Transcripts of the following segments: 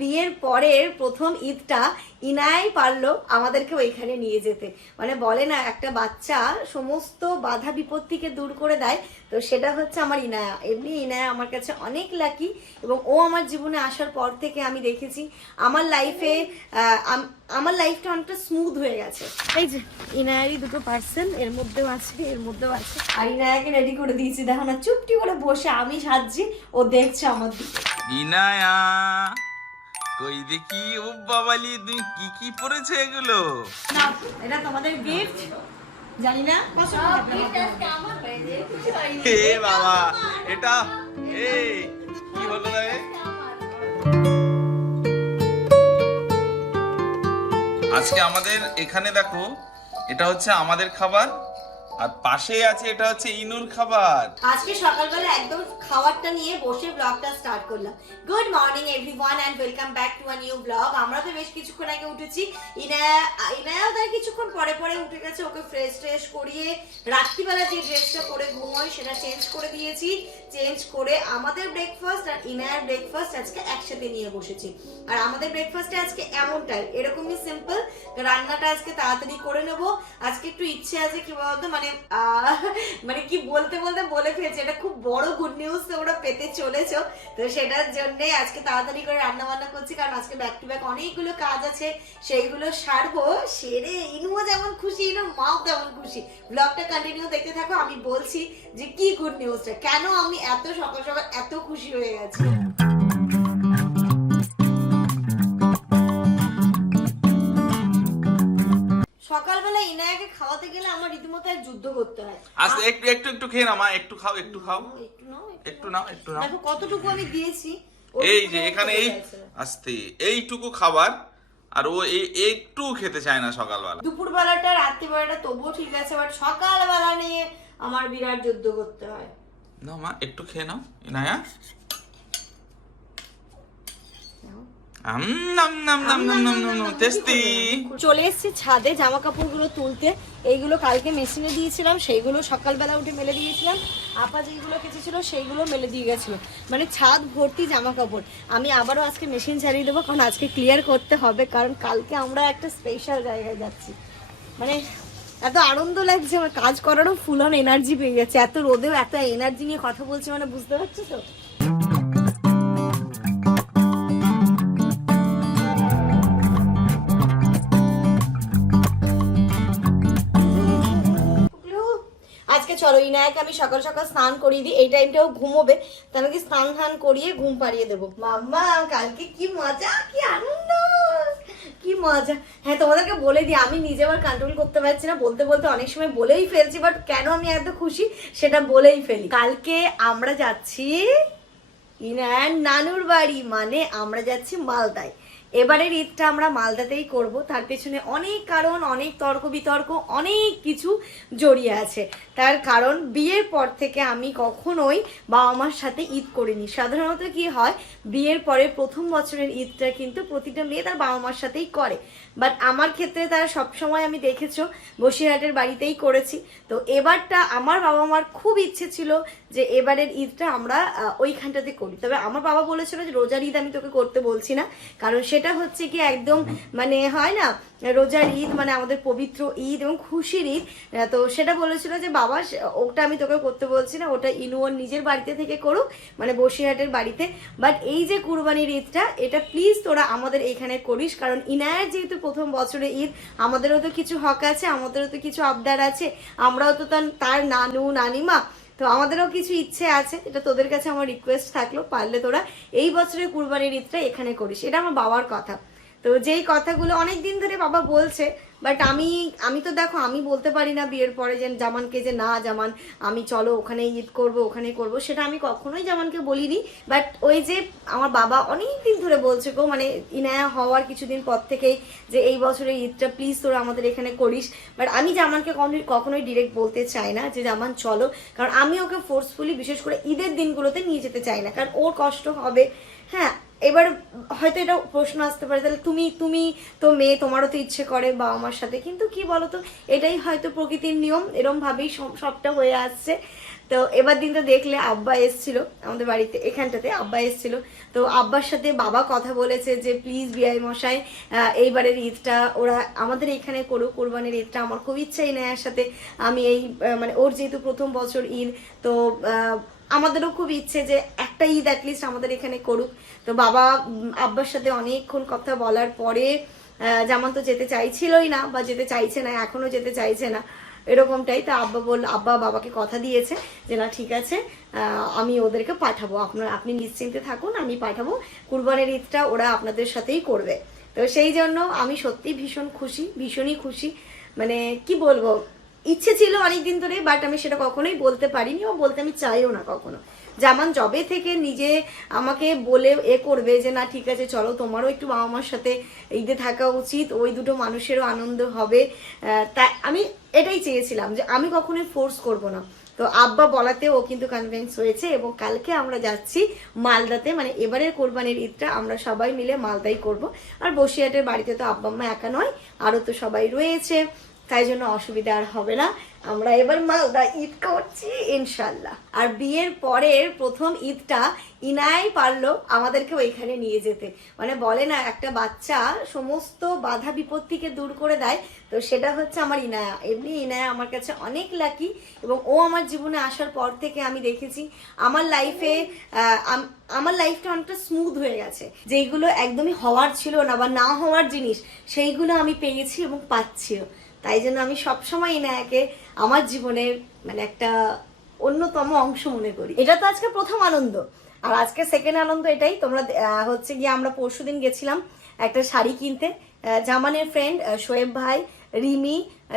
বিয়ের পরের প্রথম ঈদটা ইনায়াই পারল আমাদেরকে ওইখানে নিয়ে যেতে। মানে বলে না, একটা বাচ্চা সমস্ত বাধা বিপত্তিকে দূর করে দেয়। তো সেটা হচ্ছে আমার ইনায়া। এমনি ইনায়া আমার কাছে অনেক লাকি এবং ও আমার জীবনে আসার পর থেকে আমি দেখেছি, আমার লাইফে আমার লাইফটা অনেকটা স্মুথ হয়ে গেছে। এই যে, ইনায়ারই দুটো পার্সেল এর মধ্যেও আছে, এর মধ্যেও আছে। আর ইনায়াকে রেডি করে দিয়েছি। দেখো না, চুপটি করে বসে আমি সাজছি, ও দেখছে আমার দিকে। ইনায়া! কই দেখি ও বাবালি তুমি কি কি পরেছো এগুলো? এটা তোমাদের গিফট জানি না এ বাবা এটা এই কি হলো রে আজকে আমাদের এখানে দেখো এটা হচ্ছে আমাদের খাবার। আর পাশে আছে এটা হচ্ছে ইনুর খাবার। আজকে সকালবেলা একদম খাবারটা নিয়ে বসে ব্লগটা স্টার্ট করলাম। Good morning everyone and welcome back to a new blog আমরা তো বেশ কিছুক্ষণ আগে উঠেছি। ইনায়া ইনায়াও তার কিছুক্ষণ পরে পরে উঠে গেছে, ওকে ফ্রেশ ফ্রেশ করিয়ে রাত্রিবেলা যে ড্রেসটা পরে ঘুমোয় সেটা চেঞ্জ করে দিয়েছি। চেঞ্জ করে আমাদের ব্রেকফাস্ট আর ইনায়ার ব্রেকফাস্ট আজকে একসাথে নিয়ে বসেছি। আর আমাদের ব্রেকফাস্টে আজকে এমনটাই এরকমই সিম্পল রান্নাটা আজকে তাড়াতাড়ি করে নেব। আজকে একটু ইচ্ছে আছে কি বলতো মানে মানে কি বলতে বলতে বলে ফেলছে, এটা খুব বড় গুড নিউজ তোমরা পেতে চলেছো। তো সেটার জন্য আজকে তাড়াতাড়ি করে রান্না বান্না করছি, কারণ আজকে ব্যাক টু ব্যাক অনেকগুলো কাজ আছে। সেইগুলো সারবো, সেরে ইনুও যেমন খুশি, ইনুর মাও তেমন খুশি। ব্লগটা কন্টিনিউ দেখতে থাকো, আমি বলছি যে কি গুড নিউজটা কেন আমি এত সকাল সকাল এত খুশি হয়ে গেছি। সকালবেলা ইনায়াকে খাওয়াতে গেলে আমার রীতিমতো এক যুদ্ধ করতে হয়। আস্তে একটু একটু একটু খেয়ে নাও মা একটু খাও একটু খাও। একটু নাও একটু নাও। একটু নাও দেখো কতটুকু আমি দিয়েছি এই যে এখানে এই আস্তে এইটুকু খাবার আর ও এই একটু খেতে চায় না সকালবেলা। দুপুরবেলাটা রাত্রিবেলাটা তবুও ঠিক আছে বাট সকালবেলা নিয়ে আমার বিরাট যুদ্ধ করতে হয়। না মা একটু খেয়ে নাও ইনায়া। চলে এসেছি ছাদে জামা কাপড়গুলো তুলতে। এইগুলো কালকে মেশিনে দিয়েছিলাম সেইগুলো সকালবেলা উঠে মেলে দিয়েছিলাম। আপা যেগুলো কেচেছিল সেইগুলো মেলে দিয়ে গেছিল। মানে ছাদ ভর্তি জামা কাপড় আমি আবারও আজকে মেশিন চালিয়ে দেবো কারণ আজকে ক্লিয়ার করতে হবে কারণ কালকে আমরা একটা স্পেশাল জায়গায় যাচ্ছি। মানে এত আনন্দ লাগছে আমার কাজ করারও ফুল অন এনার্জি পেয়ে গেছে। এত রোদেও এত এনার্জি নিয়ে কথা বলছি মানে বুঝতে পারছ তো? আজকে চলো ইনায়াকে আমি সকাল সকাল স্নান করিয়ে দিই এই টাইমটাও ঘুমোবে। তাহলে কি স্নান ধান করিয়ে ঘুম পাড়িয়ে দেবো। মাম্মা কালকে কি মজা কি আনন্দ! কি মজা। হ্যাঁ তোমাদেরকে বলে দিই, আমি নিজে আবার কন্ট্রোল করতে পারছি না, বলতে বলতে অনেক সময় বলেই ফেলছি বাট কেন আমি এত খুশি সেটা বলেই ফেলি। কালকে আমরা যাচ্ছি ইন্যান্ড নানুর বাড়ি মানে আমরা যাচ্ছি মালদায়। এবারের ঈদটা আমরা মালদাতেই করব। তার পেছনে অনেক কারণ, অনেক তর্ক বিতর্ক, অনেক কিছু জড়িয়ে আছে। তার কারণ, বিয়ের পর থেকে আমি কখনোই বাবা মার সাথে ঈদ করিনি। সাধারণত কি হয়, বিয়ের পরে প্রথম বছরের ঈদটা কিন্তু প্রতিটা মেয়ে তার বাবা মার সাথেই করে। বাট আমার ক্ষেত্রে তারা সবসময় আমি দেখেছ, বসিরহাটের বাড়িতেই করেছি। তো এবারটা আমার বাবা মার খুব ইচ্ছে ছিল যে এবারের ঈদটা আমরা ওইখানটাতে করি। তবে আমার বাবা বলেছিল যে রোজার ঈদ আমি তোকে করতে বলছি না। কারণ সেটা হচ্ছে কি একদম মানে হয় না, রোজার ঈদ মানে আমাদের পবিত্র ঈদ এবং খুশির ঈদ। তো সেটা বলেছিল যে, বাবা ওটা আমি তোকে করতে বলছি না, ওটা ইনু ওর নিজের বাড়িতে থেকে করুক মানে বসিরহাটের বাড়িতে। বাট এই যে কুরবানির ঈদটা, এটা প্লিজ তোরা আমাদের এখানে করিস, কারণ ইনায়ের যেহেতু প্রথম বছরে ঈদ, আমাদেরও তো কিছু হক আছে, আমাদেরও তো কিছু আবদার আছে। আমরাও তো তার নানু, নানিমা তো আমাদেরও কিছু ইচ্ছে আছে এটা তোদের কাছে আমার রিকোয়েস্ট থাকল, পারলে তোরা এই বছরের কুরবানির ঈদটা এখানে করিস, এটা আমার বাবার কথা। তো যেই কথাগুলো অনেক দিন ধরে বাবা বলছে বাট আমি আমি তো দেখো, আমি বলতে পারি না বিয়ের পরে যে জামানকে যে না, জামান, আমি চলো ওখানে ঈদ করব ওখানে করব, সেটা আমি কখনোই জামানকে বলিনি। বাট ওই যে আমার বাবা অনেক দিন ধরে বলছে গো মানে ইনায়া হওয়ার কিছুদিন পর থেকেই যে এই বছরের ঈদটা প্লিজ তোরা আমাদের এখানে করিস। বাট আমি জামানকে কখনোই কখনোই ডিরেক্ট বলতে চাই না যে জামান চলো, কারণ আমি ওকে ফোর্সফুলি বিশেষ করে ঈদের দিনগুলোতে নিয়ে যেতে চাই না, কারণ ওর কষ্ট হবে। হ্যাঁ এবার হয়তো এটা প্রশ্ন আসতে পারে, তাহলে তুমি তুমি তো মেয়ে, তোমারও তো ইচ্ছে করে বাবা মার সাথে। কিন্তু কি বলতো, এটাই হয়তো প্রকৃতির নিয়ম এরম ভাবেই সব- সবটা হয়ে আসছে। তো এবার দিন তো দেখলে আব্বা এসছিল আমাদের বাড়িতে, এখানটাতে আব্বা এসছিল। তো আব্বার সাথে বাবা কথা বলেছে যে প্লিজ বিআই মশাই এইবারের ঈদটা ওরা, আমাদের এখানে করুক, কোরবানির ঈদটা আমার খুব ইচ্ছা ইনায়ার সাথে। আমি এই মানে ওর যেহেতু প্রথম বছর ঈদ, তো আমাদেরও খুব ইচ্ছে যে একটা ঈদ অ্যাটলিস্ট আমাদের এখানে করুক। তো বাবা আব্বার সাথে অনেকক্ষণ কথা বলার পরে যেমন তো যেতে চাইছিলই না বা যেতে চাইছে না, এখনও যেতে চাইছে না, এরকমটাই তো আব্বা বল, আব্বা বাবাকে কথা দিয়েছে যে, না, ঠিক আছে আমি ওদেরকে পাঠাবো। আপনার আপনি নিশ্চিন্তে থাকুন, আমি পাঠাবো। কুরবানের ঈদটা ওরা আপনাদের সাথেই করবে। তো সেই জন্য আমি সত্যি ভীষণ খুশি, ভীষণই খুশি। মানে কি বলব ইচ্ছে ছিল অনেকদিন ধরে বাট আমি সেটা কখনোই বলতে পারিনি ও বলতে আমি চাইও না কখনো। যেমন জবে থেকে নিজে আমাকে বলে এ করবে যে, না, ঠিক আছে, চলো, তোমারও একটু বাবা মার সাথে ঈদে থাকা উচিত, ওই দুটো মানুষেরও আনন্দ হবে। তাই আমি এটাই চেয়েছিলাম যে, আমি কখনোই ফোর্স করব না। তো আব্বা বলাতে ও কিন্তু কনভিন্স হয়েছে এবং কালকে আমরা যাচ্ছি মালদাতে মানে এবারের কোরবানির ঈদটা আমরা সবাই মিলে মালদাই করব। আর বসিরহাটের বাড়িতে তো আব্বা আম্মা একা নয়, আরও তো সবাই রয়েছে। তাই জন্য অসুবিধা আর হবে না। আমরা এবার মালদা ঈদ করছি ইনশাল্লাহ আর বিয়ের পরের প্রথম ঈদটা ইনাই পারল আমাদেরকে ওইখানে নিয়ে যেতে। মানে বলে না, একটা বাচ্চা সমস্ত বাধা বিপত্তিকে দূর করে দেয়। তো সেটা হচ্ছে আমার ইনায়া। এমনি ইনায়া আমার কাছে অনেক লাকি এবং ও আমার জীবনে আসার পর থেকে আমি দেখেছি, আমার লাইফে আমার লাইফটা অনেকটা স্মুথ হয়ে গেছে। যেইগুলো একদমই হওয়ার ছিল না বা না হওয়ার জিনিস, সেইগুলো আমি পেয়েছি এবং পাচ্ছিও। তাই জন্য আমি সবসময় ইনায়াকে আমার জীবনের মানে একটা অন্যতম অংশ মনে করি। এটা তো আজকে প্রথম আনন্দ। আর আজকে সেকেন্ড আনন্দ এটাই। তোমরা হচ্ছে গিয়ে আমরা পরশুদিন গেছিলাম একটা শাড়ি কিনতে। জামানের ফ্রেন্ড শোয়েব ভাই, রিমি।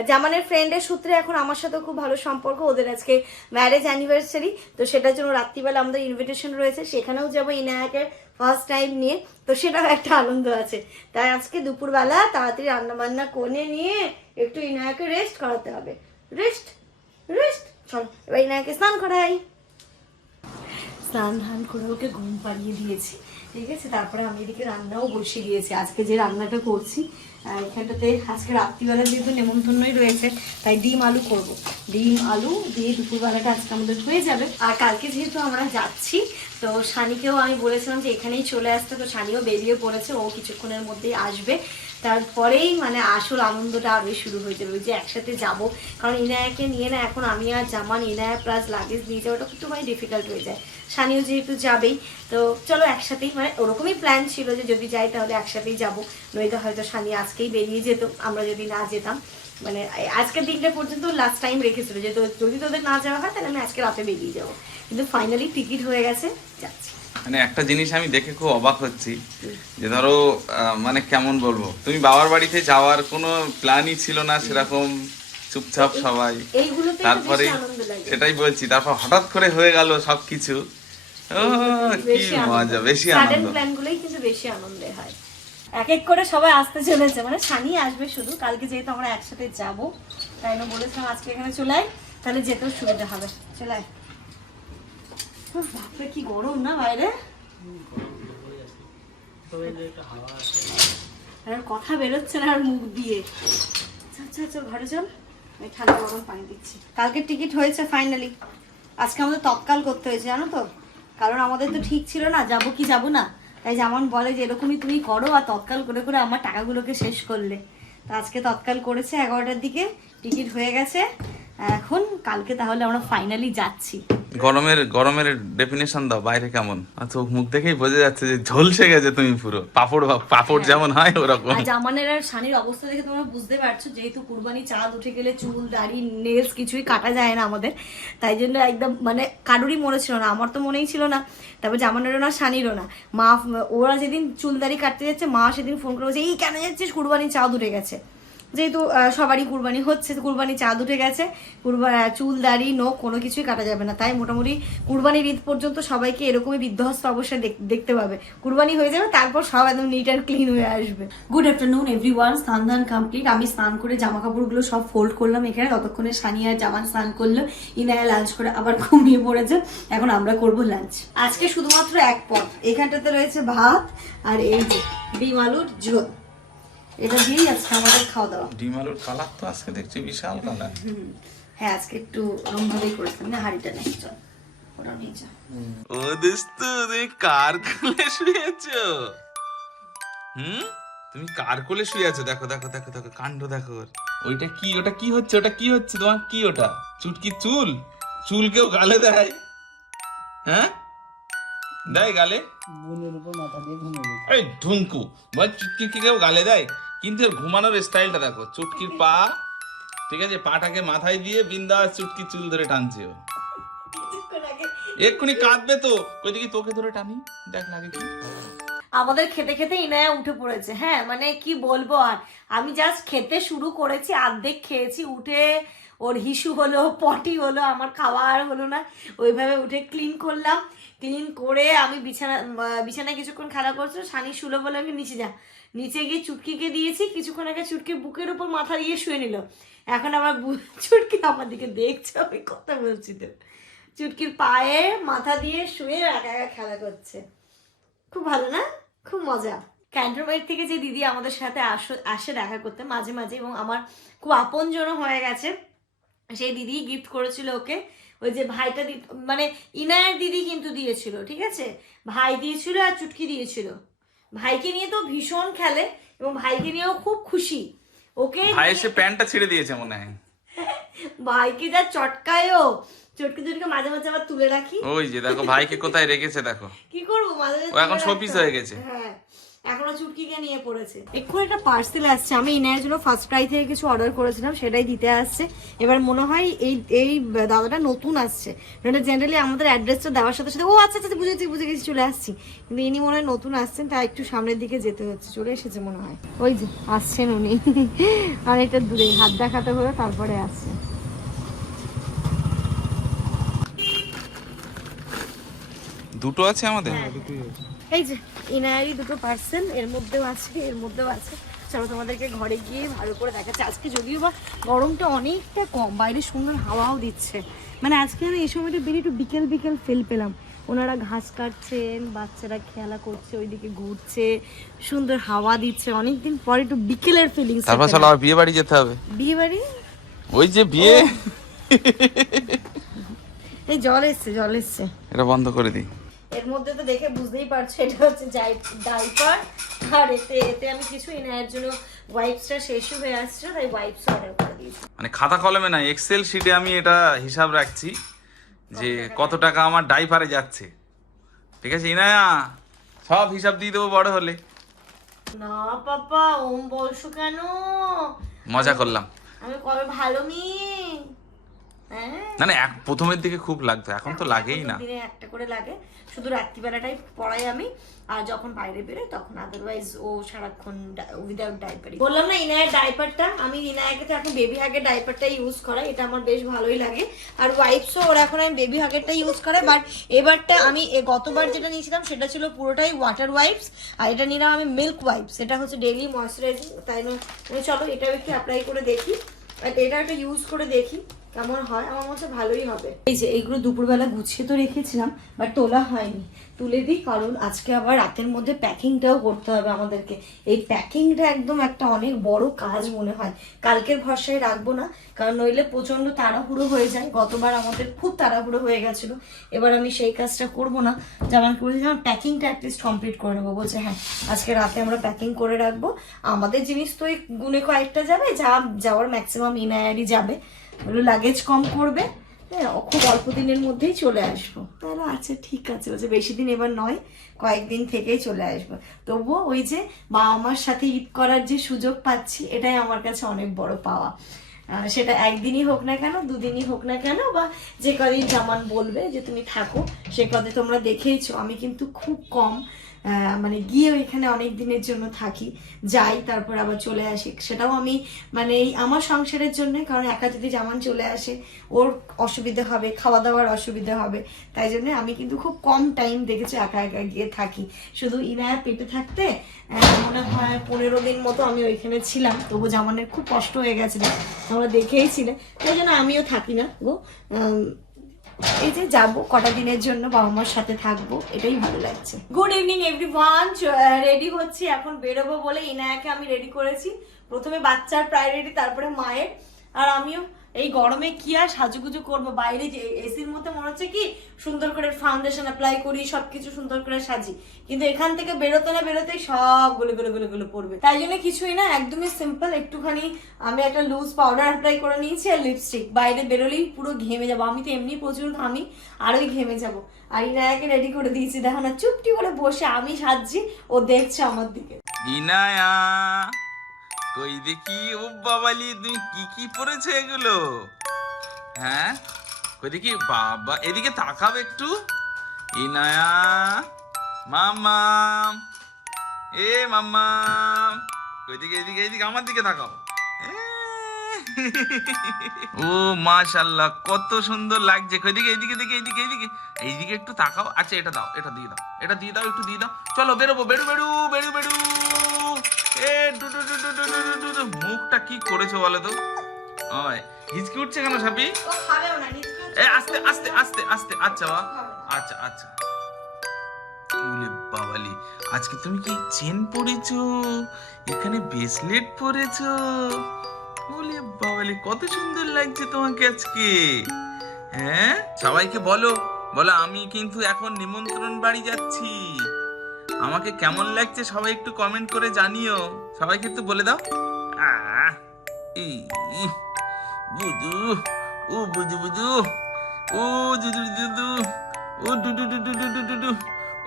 জামানের ফ্রেন্ডের সূত্রে এখন আমার সাথে খুব ভালো সম্পর্ক। ওদের আজকে ম্যারেজ অ্যানিভার্সারি তো সেটার জন্য রাত্রিবেলা আমাদের ইনভিটেশন রয়েছে। সেখানেও যাব ইনায়াকের ফার্স্ট টাইম নিয়ে, তো সেটাও একটা আনন্দ আছে। তাই আজকে দুপুরবেলা তাড়াতাড়ি রান্নাবান্না করে নিয়ে একটু ইনায়াকে রেস্ট করাতে হবে। রেস্ট রেস্ট চলো, এবার ইনায়াকে স্নান করাই। স্নান ধান করে ওকে ঘুম পাড়িয়ে দিয়েছি। ঠিক আছে, তারপরে আমি এদিকে রান্নাও বসিয়ে দিয়েছি। আজকে যে রান্নাটা করছি এখানটাতে আজকে রাত্রিবেলা যেহেতু নেমন্তন্নই রয়েছে, তাই ডিম আলু করব। ডিম আলু দিয়ে দুপুরবেলাটা আজকে আমাদের হয়ে যাবে। আর কালকে যেহেতু আমরা যাচ্ছি, তো শানিকেও আমি বলেছিলাম যে এখানেই চলে আসতে, তো শানিও বেরিয়ে পড়েছে, ও কিছুক্ষণের মধ্যেই আসবে। তারপরেই মানে আসল আনন্দটা আরোই শুরু হয়ে যাবে যে একসাথে যাব। কারণ ইনায়াকে নিয়ে না এখন আমি আর জামান, ইনায়া প্লাস লাগেজ নিয়ে যাওয়াটা একটু মানে ডিফিকাল্ট হয়ে যায়। সানিও যেহেতু যাবেই, তো চলো একসাথেই মানে ওরকমই প্ল্যান ছিল যে যদি যাই তাহলে একসাথেই যাব। নইলে হয়তো সানি আজকেই বেরিয়ে যেত, আমরা যদি না যেতাম। মানে আজকের দিনটা পর্যন্ত লাস্ট টাইম রেখেছিল, যে তো- যদি তোদের না যাওয়া হয় তাহলে আমি আজকে রাতে বেরিয়ে যাব। কিন্তু ফাইনালি টিকিট হয়ে গেছে, যাচ্ছি। মানে একটা জিনিস আমি দেখে খুব অবাক হচ্ছি যে ধরো মানে কেমন বলব? তুমি বাবার বাড়িতে যাওয়ার কোনো প্ল্যানই ছিল না সেরকম চুপচাপ সবাই। তারপরে সেটাই বলছি তারপর হঠাৎ করে হয়ে গেল সবকিছু। ও কি বেশি মজা বেশি আনন্দ। কিন্তু বেশি আনন্দে হয়। এক এক করে সবাই আসতে চলেছে। মানে সানি আসবে শুধু কালকে যেহেতু আমরা একসাথে যাব তাই জন্য বলেছিলাম আজকে এখানে চলে তাহলে যেতেও সুবিধা হবে। চলে আয়। কি গরম না বাইরে? আর কথা বেরোচ্ছে না আর মুখ দিয়ে। আচ্ছা আচ্ছা ঘরে চল। আমি ঠান্ডা গরম পানি দিচ্ছি। কালকে টিকিট হয়েছে ফাইনালি আজকে আমাদের তৎকাল করতে হয়েছে, জানো তো? কারণ আমাদের তো ঠিক ছিল না, যাব কি যাব না। তাই যেমন বলে যে, এরকমই তুমি করো আর তৎকাল করে করে আমার টাকাগুলোকে শেষ করলে। তো আজকে তৎকাল করেছে এগারোটার দিকে, টিকিট হয়ে গেছে। এখন কালকে তাহলে আমরা ফাইনালি যাচ্ছি। গরমের গরমের ডেফিনেশন দাও বাইরে কেমন? আর চোখ মুখ দেখেই বোঝা যাচ্ছে যে ঝলসে গেছে তুমি পুরো। পাপড় পাপড় যেমন হয় ওরকম। জামানের আর শানির অবস্থা দেখে তোমরা বুঝতে পারছ যেহেতু কুরবানি চাঁদ উঠে গেলে চুল দাড়ি নেলস কিছুই কাটা যায় না আমাদের। তাই জন্য একদম মানে কারোরই মনে ছিল না। আমার তো মনেই ছিল না। তারপর জামানেরও না শানিরও না। মা ওরা যেদিন চুল দাড়ি কাটতে যাচ্ছে মা সেদিন ফোন করে বলছে এই কেন যাচ্ছিস? কুরবানি চাঁদ উঠে গেছে। যেহেতু সবারই কুরবানি হচ্ছে কুরবানি চাঁদ উঠে গেছে চুল, দাড়ি, নোখ কোনো কিছুই কাটা যাবে না। তাই মোটামুটি কুরবানির ঈদ পর্যন্ত সবাইকে এরকমই বিধ্বস্ত অবস্থায় দেখ- দেখতে পাবে। কুরবানি হয়ে যাবে, তারপর সব একদম নিট অ্যান্ড ক্লিন হয়ে আসবে। গুড আফটারনুন এভরি ওয়ান স্নান ধান কমপ্লিট আমি স্নান করে জামা কাপড়গুলো সব ফোল্ড করলাম এখানে। ততক্ষণে সানিয়া জামান স্নান করল। ইনায়া লাঞ্চ করে আবার ঘুমিয়ে পড়েছে। এখন আমরা করব লাঞ্চ আজকে শুধুমাত্র এক পথ এখানটাতে রয়েছে ভাত আর এই যে ডিম আলুর ঝোল। এটা দিয়েই আজকে আমাদের খাওয়া দাওয়া। ডিম আলুর কালার তো আজকে দেখছি বিশাল কালার। হ্যাঁ আজকে একটু ওরম ভাবেই করেছিলাম না হাড়িটা নেই চল ওটাও নিয়ে যা। ও দোস্ত তুমি কার কোলে শুয়েছো? হুম? তুমি কার কোলে শুয়ে আছো? দেখো দেখো দেখো দেখো কাণ্ড দেখো ওইটা কি? ওটা কি হচ্ছে? ওটা কি হচ্ছে? তোমার কি ওটা? চুটকি চুল? চুল কেউ গালে দেয়? হ্যাঁ? দেয় গালে? বোনের উপর মাথা দিয়ে ঘুমিয়ে এই ঢুঙ্কু বল চুটকি কি কেউ গালে দেয়? কিন্তু এর ঘুমানোর স্টাইলটা দেখো, চুটকির পা, ঠিক আছে, পাটাকে মাথায় দিয়ে বিন্দাস চুটকি চুল ধরে টানছে ও। এক্ষুনি কাঁদবে তো। ওই দিকে তোকে ধরে টানি, দেখ লাগে কি। আমাদের খেতে খেতে ইনায়া উঠে পড়েছে। হ্যাঁ মানে কি বলব আর? আমি জাস্ট খেতে শুরু করেছি অর্ধেক খেয়েছি, উঠে ওর হিসু হলো, পটি হলো, আমার খাওয়া আর হলো না। ওইভাবে উঠে ক্লিন করলাম। ক্লিন করে আমি বিছানা বিছানায় কিছুক্ষণ খেলা করছিল সানি শুলো বলে আমি নিচে যা। নিচে গিয়ে চুটকিকে দিয়েছি, কিছুক্ষণ আগে চুটকি বুকের উপর মাথা দিয়ে শুয়ে নিল। এখন আমার চুটকি আমার দিকে দেখছে, আমি কথা বলছি তো। চুটকির পায়ে মাথা দিয়ে শুয়ে একা একা খেলা করছে। খুব ভালো না? খুব মজা। ক্যান্টনমেন্ট থেকে যে দিদি আমাদের সাথে আসো- আসে দেখা করতে, মাঝে মাঝে এবং আমার খুব আপনজনও হয়ে গেছে। সেই দিদি গিফট করেছিল ওকে। ওই যে ভাইটা মানে ইনায়ের দিদি কিন্তু দিয়েছিল ঠিক আছে? ভাই দিয়েছিল আর চুটকি দিয়েছিল। ভাইকে নিয়ে তো ভীষণ খেলে এবং ভাইকে নিয়েও খুব খুশি। ওকে ভাই এসে প্যান্টটা ছেড়ে দিয়েছে মনে হয়। ভাইকে যা চটকায়ও চটকে চটকে মাঝে মাঝে আবার তুলে রাখি। ওই যে দেখো ভাইকে কোথায় রেখেছে দেখো। কি করব? মাঝে মাঝে ও এখন রাখতে হয়ে। গেছে। হ্যাঁ। এখনও চুটকিকে নিয়ে পড়েছে। এক্ষুনি একটা পার্সেল আসছে আমি ইনায়ের জন্য ফার্স্ট প্রাই থেকে কিছু অর্ডার করেছিলাম সেটাই দিতে আসছে। এবার মনে হয় এই এই দাদাটা নতুন আসছে। এটা জেনারেলি আমাদের অ্যাড্রেসটা দেওয়ার সাথে সাথে ও আচ্ছা আচ্ছা বুঝেছি বুঝে গেছি চলে আসছি। কিন্তু ইনি মনে হয় নতুন আসছেন তাই একটু সামনের দিকে যেতে হচ্ছে চলে এসেছে মনে হয়। ওই যে আসছেন উনি। অনেকটা দূরে হাত দেখাতে হলো তারপরে আসছে। দুটো আছে আমাদের? এই যে ইনায়ারি দুটো পার্সেল এর মধ্যেও আছে এর মধ্যেও আছে। চলো তোমাদেরকে ঘরে গিয়ে ভালো করে দেখাচ্ছে। আজকে যদিও বা গরমটা অনেকটা কম বাইরে সুন্দর হাওয়াও দিচ্ছে। মানে আজকে আমি এই সময়টা বেরিয়ে একটু বিকেল বিকেল ফেল পেলাম। ওনারা ঘাস কাটছেন বাচ্চারা খেলা করছে ওইদিকে ঘুরছে সুন্দর হাওয়া দিচ্ছে। অনেকদিন পরে একটু বিকেলের ফিলিংস তারপর চলো আবার বিয়ে বাড়ি যেতে হবে। বিয়ে বাড়ি? ওই যে বিয়ে। এই জল এসছে জল এসছে। এটা বন্ধ করে দিই। এর মধ্যে তো দেখে বুঝতেই পারছ এটা হচ্ছে ডাইপার। আর এতে এতে আমি কিছু এনার জন্য ওয়াইপসটা শেষও হয়ে আসছে তাই ওয়াইপস অর্ডার করে দিয়েছি। মানে খাতা কলমে না এক্সেল শিটে আমি এটা হিসাব রাখছি যে কত টাকা আমার ডাইপারে যাচ্ছে। ঠিক আছে ইনায়া সব হিসাব দিয়ে দেবো বড় হলে। না পাপা ওম বলছো কেন? মজা করলাম। আমি কবে ভালো মেয়ে? না না প্রথমের দিকে খুব লাগতো এখন তো লাগেই না। দিনে একটা করে লাগে। শুধু রাত্রিবেলাটাই পড়াই আমি আর যখন বাইরে বেরোই তখন আদারওয়াইজ ও সারাক্ষণ উইদাউট ডাইপারই বললাম না ইনায়ের ডাইপারটা আমি ইনায়াকে তো এখন বেবি হাগের ডাইপারটা ইউজ করাই এটা আমার বেশ ভালোই লাগে। আর ওয়াইপসও ওরা এখন আমি বেবি হাগেরটা ইউজ করে বাট এবারটা আমি গতবার যেটা নিয়েছিলাম সেটা ছিল পুরোটাই ওয়াটার ওয়াইপস আর এটা নিলাম আমি মিল্ক ওয়াইপস এটা হচ্ছে ডেইলি ময়শ্চারাইজিং তাই না? মানে চলো এটাও একটু অ্যাপ্লাই করে দেখি। এটা একটা ইউজ করে দেখি। কেমন হয়? আমার মনে হচ্ছে ভালোই হবে। এই যে এইগুলো দুপুরবেলা গুছিয়ে তো রেখেছিলাম বাট তোলা হয়নি। তুলে দিই, কারণ আজকে আবার রাতের মধ্যে প্যাকিংটাও করতে হবে আমাদেরকে। এই প্যাকিংটা একদম একটা অনেক বড় কাজ মনে হয়। কালকের ভরসায় রাখব না, কারণ নইলে প্রচণ্ড তাড়াহুড়ো হয়ে যায়। গতবার আমাদের খুব তাড়াহুড়ো হয়ে গেছিল। এবার আমি সেই কাজটা করব না। যেমন করেছি যেমন প্যাকিংটা অ্যাটলিস্ট কমপ্লিট করে নেব। বলছে হ্যাঁ আজকে রাতে আমরা প্যাকিং করে রাখব। আমাদের জিনিস তো এই গুনে কয়েকটা যাবে, যা যাওয়ার ম্যাক্সিমাম ইনায়ারই যাবে। ওগুলো লাগেজ কম করবে। হ্যাঁ খুব অল্প দিনের মধ্যেই চলে আসব। তাহলে আচ্ছা ঠিক আছে। বলছে বেশি দিন এবার নয়, কয়েকদিন থেকেই চলে আসব। তবুও ওই যে বাবা মার সাথে ঈদ করার যে সুযোগ পাচ্ছি, এটাই আমার কাছে অনেক বড় পাওয়া। সেটা একদিনই হোক না কেন, দুদিনই হোক না কেন, বা যে কদিন জামান বলবে যে তুমি থাকো সে কদিন তোমরা দেখেইছো, আমি কিন্তু খুব কম মানে গিয়ে ওইখানে অনেক দিনের জন্য থাকি, যাই, তারপর আবার চলে আসি। সেটাও আমি মানে আমার সংসারের জন্য কারণ একা যদি জামান চলে আসে, ওর অসুবিধা হবে খাওয়া দাওয়ার অসুবিধা হবে। তাই জন্য আমি কিন্তু খুব কম টাইম দেখেছি একা একা গিয়ে থাকি। শুধু ইনায়া পেটে থাকতে মনে হয় পনেরো দিন মতো আমি ওইখানে ছিলাম। তবু জামানের খুব কষ্ট হয়ে গেছিল তোমরা দেখেইছিলে। তাই জন্য আমিও থাকি না গো। এই যে যাব, কটা দিনের জন্য বাবা মার সাথে থাকব, এটাই ভালো লাগছে। গুড ইভিনিং এভরিওয়ান রেডি হচ্ছি, এখন বেরোবো বলে ইনায়াকে আমি রেডি করেছি। প্রথমে বাচ্চার প্রায়োরিটি তারপরে মায়ের। আর আমিও এই গরমে কি আর সাজুগুজু করব? বাইরে যে এসির মধ্যে মনে হচ্ছে কি, সুন্দর করে ফাউন্ডেশন অ্যাপ্লাই করি, সবকিছু সুন্দর করে সাজি। কিন্তু এখান থেকে বেরোতে না বেরোতেই সবগুলো গুলো গুলো গুলো পড়বে। তাই জন্য কিছুই না, একদমই সিম্পল একটুখানি আমি একটা লুজ পাউডার অ্যাপ্লাই করে নিয়েছি আর লিপস্টিক বাইরে বেরোলেই পুরো ঘেমে যাব। আমি তো এমনি প্রচুর ঘামি আরোই ঘেমে যাব। আর ইনায়াকে রেডি করে দিয়েছি, দেখো না, চুপটি করে বসে আমি সাজছি, ও দেখছে আমার দিকে। ইনায়া! কই দেখি? ও বাবালি, তুমি কি কি পড়েছো এগুলো? হ্যাঁ? কই দেখি, বাবা, এদিকে তাকাবে একটু। ইনায়া মামাম, এ মামাম, কই দিকে এদিকে এদিকে আমার দিকে তাকাও। ও মাশাল্লাহ কত সুন্দর লাগছে। কই দিকে এইদিকে দিকে এইদিকে এইদিকে এইদিকে একটু তাকাও। আচ্ছা এটা দাও, এটা দিয়ে দাও, এটা দিয়ে দাও, একটু দিয়ে দাও। চলো, বেরোবো, বেরু বেরু বেরু বেরু। মুখটা কি করেছে বলে তো? হয় হিচকি উঠছে কেন সাপি? আস্তে আস্তে আস্তে আস্তে আচ্ছা বা আচ্ছা আচ্ছা। বাবালি আজকে তুমি কি চেন পরেছ? এখানে ব্রেসলেট পরেছ? বলে বাবালি কত সুন্দর লাগছে তোমাকে আজকে। হ্যাঁ? সবাইকে বলো বলো আমি কিন্তু এখন নিমন্ত্রণ বাড়ি যাচ্ছি। আমাকে কেমন লাগছে সবাই একটু কমেন্ট করে জানিও সবাইকে একটু বলে দাও বুদু ও বুঝু বুঝু ও দুদু দুদু ও ডুডু ডুডু ডুডু ডুডু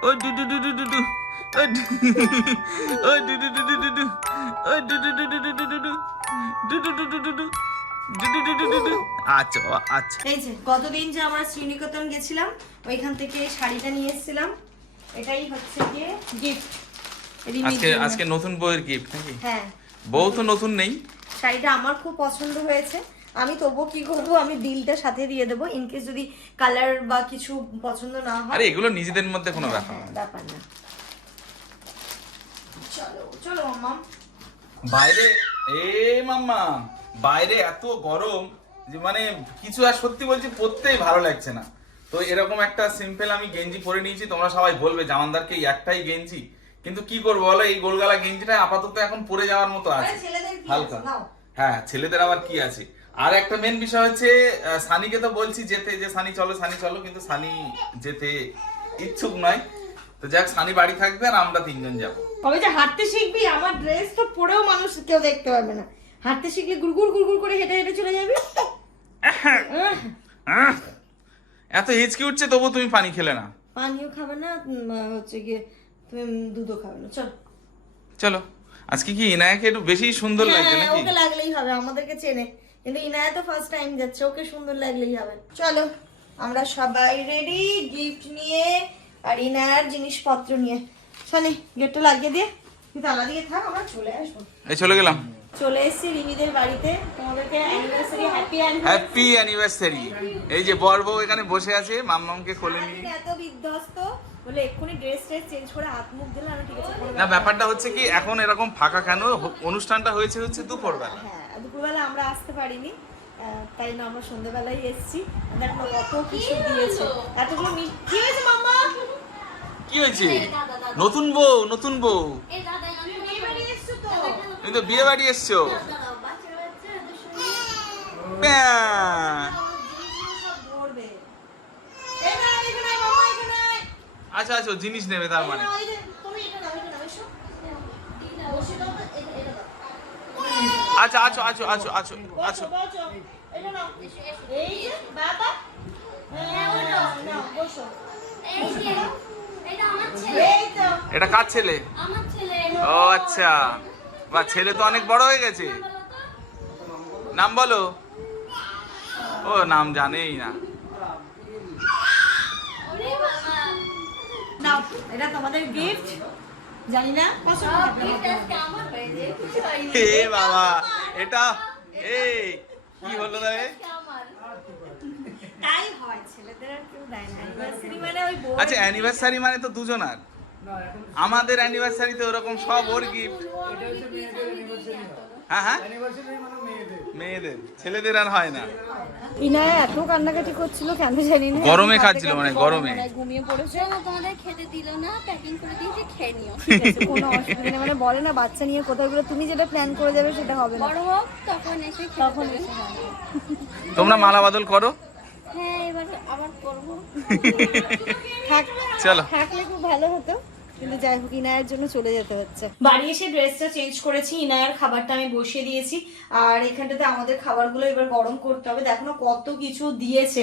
ও ডুডু ডুডু ডুডু ও ডুডু ডুডু ডুডু ও ডুডু ডুডু ডুডু ডুডু ডুডু ডুডু ডুডু আচ্ছা আচ্ছা এই যে কতদিন যে আমরা শ্রীনিকেতন গেছিলাম ওইখান থেকে শাড়িটা নিয়ে এসেছিলাম এটাই হচ্ছে গিয়ে গিফট আজকে আজকে নতুন বইয়ের গিফট নাকি? হ্যাঁ। বউ তো নতুন নেই। শাড়িটা আমার খুব পছন্দ হয়েছে। আমি তবুও কি করব? আমি বিলটা সাথে দিয়ে দেবো ইনকেস যদি কালার বা কিছু পছন্দ না হয়। আরে এগুলো নিজেদের মধ্যে কোনো ব্যাপার হ্যাঁ না ব্যাপার না। চলো চলো মাম বাইরে এ মাম্মা বাইরে এত গরম যে মানে কিছু আর সত্যি বলছি পড়তেই ভালো লাগছে না। তো এরকম একটা সিম্পল আমি গেঞ্জি পরে নিয়েছি তোমরা সবাই বলবে জামানদারকে একটাই গেঞ্জি। কিন্তু কি করব বলো এই গোলগালা গেঞ্জিটা আপাতত এখন পরে যাওয়ার মতো আছে। হালকা। হ্যাঁ ছেলেদের আবার কি আছে? আর একটা মেন বিষয় হচ্ছে সানিকে তো বলছি যেতে যে সানি চলো সানি চলো কিন্তু সানি যেতে ইচ্ছুক নয়। তো যাক সানি বাড়ি থাকবে আর আমরা তিনজন যাব। তবে যে হাঁটতে শিখবি আমার ড্রেস তো পরেও মানুষ কেউ দেখতে পারবে না। হাঁটতে শিখলে গুড়গুড় গুড়গুড় করে হেঁটে হেঁটে চলে যাবি? আহ! এত হিচকি উঠছে তবু তুমি পানি খেলে না। পানিও খাবে না হচ্ছে গিয়ে তুমি দুধও খাবে না। চলো। চলো। আজকে কি ইনায়াকে একটু বেশি সুন্দর লাগছে হ্যাঁ, নাকি? ওকে লাগলেই হবে আমাদেরকে চেনে। কিন্তু ইনায়া তো ফার্স্ট টাইম যাচ্ছে ওকে সুন্দর লাগলেই হবে। চলো আমরা সবাই রেডি গিফট নিয়ে আর ইনায়ার জিনিসপত্র নিয়ে। শোনে গেটটা লাগিয়ে দিয়ে তুই তালা দিয়ে থাক আমরা চলে আসব। এই চলে গেলাম। চলে এসেছি রিমিদের বাড়িতে। তোমাদেরকে অ্যানিভার্সারি হ্যাপি হ্যাপি অ্যানিভার্সারি এই যে বর বউ এখানে বসে আছে মাম্মামকে কোলে নিয়ে এত বিধ্বস্ত। বলে এক্ষুনি ড্রেস ট্রেস চেঞ্জ করে হাত মুখ দিলে আমি ঠিক আছে না ব্যাপারটা হচ্ছে কি এখন এরকম ফাঁকা কেন? অনুষ্ঠানটা হয়েছে হচ্ছে দুপুরবেলা। হ্যাঁ দুপুরবেলা আমরা আসতে পারিনি। তাই না আমরা সন্ধ্যেবেলায় এসেছি। দেখো কত কিছু দিয়েছে। এতগুলো কি হয়েছে মাম্মা? কি হয়েছে? নতুন বউ নতুন বউ। এই দাদা তুমি তো বিয়ে বাড়ি এসছো আচ্ছা আচ্ছা জিনিস নেবে তার মানে আচ্ছা আচ্ছা আচ্ছা আচ্ছা আচ্ছা আচ্ছা এটা কার ছেলে ও আচ্ছা বা ছেলে তো অনেক বড় হয়ে গেছে। নাম বলো। ও নাম জানেই না। এটা তোমাদের গিফট জানি এ বাবা এটা কি হলো রে? তাই হয় ছেলেদের আর কেউ দেয় না। অ্যানিভার্সারি মানে ওই আচ্ছা অ্যানিভার্সারি মানে তো দুজনার। আমাদের অ্যানিভার্সারিতে ওরকম সব ওর গিফট হ্যাঁ হ্যাঁ। মেয়েদের। ছেলেদের আর হয় না। ইনায় এত কান্নাকাটি করছিল কেন জানি না। গরমে খাচ্ছিল মানে গরমে। ঘুমিয়ে পড়েছে। চলো তোমাদের খেতে দিল না প্যাকিং করে দিয়েছে খেয়ে নিও। কোনো অসুবিধা নেই। মানে বলে না বাচ্চা নিয়ে কোথাও গেলে তুমি যেটা প্ল্যান করে যাবে সেটা হবে না। বড় হোক তখন এসে তখন এসে তোমরা মালা বদল করো। হ্যাঁ এবার আবার করব। থাক চলো। থাকলে খুব ভালো হতো। কিন্তু যাই হোক, ইনায়ের জন্য চলে যেতে হচ্ছে। বাড়ি এসে ড্রেসটা চেঞ্জ করেছি, ইনায়ের খাবারটা আমি বসিয়ে দিয়েছি। আর এখানটাতে আমাদের খাবারগুলো এবার গরম করতে হবে। দেখো না কত কিছু দিয়েছে।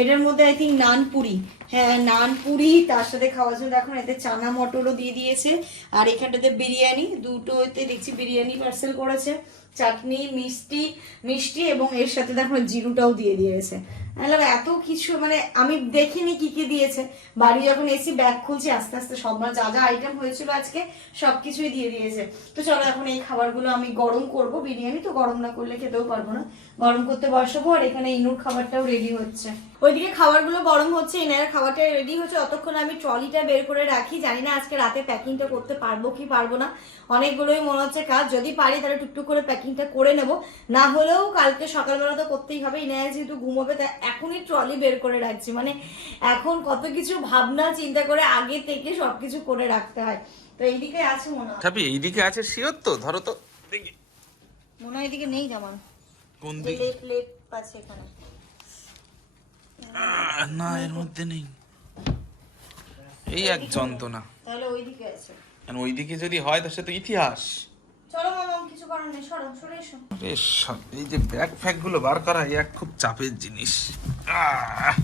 এটার মধ্যে আই থিঙ্ক নান পুরি। হ্যাঁ নান পুরি, তার সাথে খাওয়ার জন্য দেখো এতে চানা মটরও দিয়ে দিয়েছে। আর এখানটাতে বিরিয়ানি দুটোতে দেখছি বিরিয়ানি পার্সেল করেছে। চাটনি, মিষ্টি মিষ্টি, এবং এর সাথে দেখো জিরুটাও দিয়ে দিয়েছে। এত কিছু মানে আমি দেখিনি কি কি দিয়েছে। বাড়ি যখন এসি ব্যাগ খুলছি, আস্তে আস্তে সব মানে যা যা আইটেম হয়েছিল আজকে, সবকিছুই দিয়ে দিয়েছে। তো চলো এখন এই খাবারগুলো আমি গরম করব, বিরিয়ানি তো গরম না করলে খেতেও পারব না। গরম করতে বসাবো আর এখানে ইনুর খাবারটাও রেডি হচ্ছে। ওইদিকে খাবারগুলো গরম হচ্ছে, ইনার খাবারটা রেডি হচ্ছে। অতক্ষণ আমি ট্রলিটা বের করে রাখি। জানি না আজকে রাতে প্যাকিংটা করতে পারব কি পারব না। অনেকগুলোই মনে হচ্ছে কাজ। যদি পারি তাহলে টুকটুক করে প্যাকিংটা করে নেব। না হলেও কালকে সকালবেলা তো করতেই হবে। ইনায়া যেহেতু ঘুমোবে, তাই এখনই ট্রলি বের করে রাখছি। মানে এখন কত কিছু ভাবনা চিন্তা করে আগে থেকে সবকিছু করে রাখতে হয়। তো এইদিকে আছে মনে হয়। ছাপি এইদিকে আছে শিওর তো? ধরো তো। দেখি মনে হয় এদিকে নেই জামান কোন দিকে? লেপ লেপ আছে এখানে। না এর মধ্যে নেই। এই এক যন্ত্রণা। তাহলে ওইদিকে আছে। আর ওইদিকে যদি হয় তার সাথে ইতিহাস চলো মামা কিছু করার নেই সরো সরে এসো আরে সব- এই যে ব্যাগ ফ্যাগগুলো বার করা এই এক খুব চাপের জিনিস। আহ,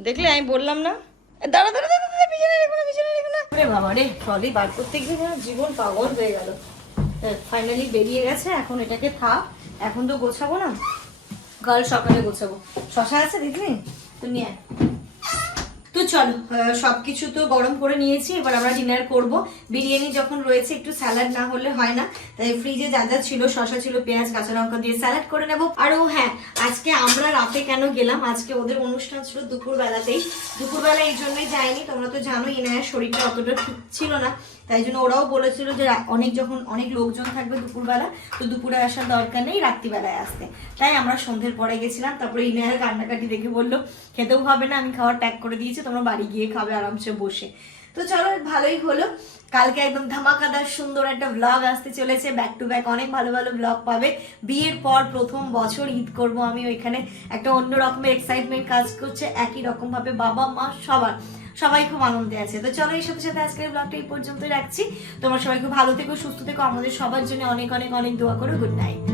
দেখলে আমি বললাম না? দাঁড়া দাঁড়া দাঁড়া দাঁড়া পিছনে রেখো না পিছনে রেখো না। আরে বাবা রে ট্রলি বার করতে গিয়ে যেন জীবন পাগল হয়ে গেল। ফাইনালি বেরিয়ে গেছে এখন এটাকে থাক। এখন তো গোছাবো না। কাল সকালে গোছাবো। শশা আছে দেখলি তো নিয়ে আয়। তো চলো আহ, সবকিছু তো গরম করে নিয়েছি এবার আমরা ডিনার করব। বিরিয়ানি যখন রয়েছে একটু স্যালাড না হলে হয় না। তাই ফ্রিজে যা যা ছিল শসা ছিল পেঁয়াজ কাঁচা লঙ্কা দিয়ে স্যালাড করে নেব। আর ও হ্যাঁ আজকে আমরা রাতে কেন গেলাম? আজকে ওদের অনুষ্ঠান ছিল দুপুর বেলাতেই দুপুরবেলা এই জন্যই যায়নি তোমরা তো জানো ইনায়ের শরীরটা অতটা ঠিক ছিল না। তাই জন্য ওরাও বলেছিল যে অনেক যখন অনেক লোকজন থাকবে দুপুরবেলা তো দুপুরে আসার দরকার নেই রাত্রিবেলায় আসতে। তাই আমরা সন্ধ্যের পরে গেছিলাম তারপরে ইনায়ের কান্নাকাটি দেখে বলল খেতেও হবে না আমি খাবার প্যাক করে দিয়েছি তোমরা বাড়ি গিয়ে খাবে আরামসে বসে। তো চলো, ভালোই হলো। কালকে একদম ধামাকাদার সুন্দর একটা ব্লগ আসতে চলেছে। ব্যাক টু ব্যাক অনেক ভালো ভালো ব্লগ পাবে। বিয়ের পর প্রথম বছর ঈদ করব আমি ওইখানে। একটা অন্য রকমের এক্সাইটমেন্ট কাজ করছে, একই রকম ভাবে বাবা, মা, সবার। সবাই খুব আনন্দে আছে। তো চলো, এর সাথে সাথে আজকের ব্লগটা এই পর্যন্তই রাখছি। তোমরা সবাই খুব ভালো থেকো, সুস্থ থেকো। আমাদের সবার জন্য অনেক অনেক অনেক দোয়া করো। Good night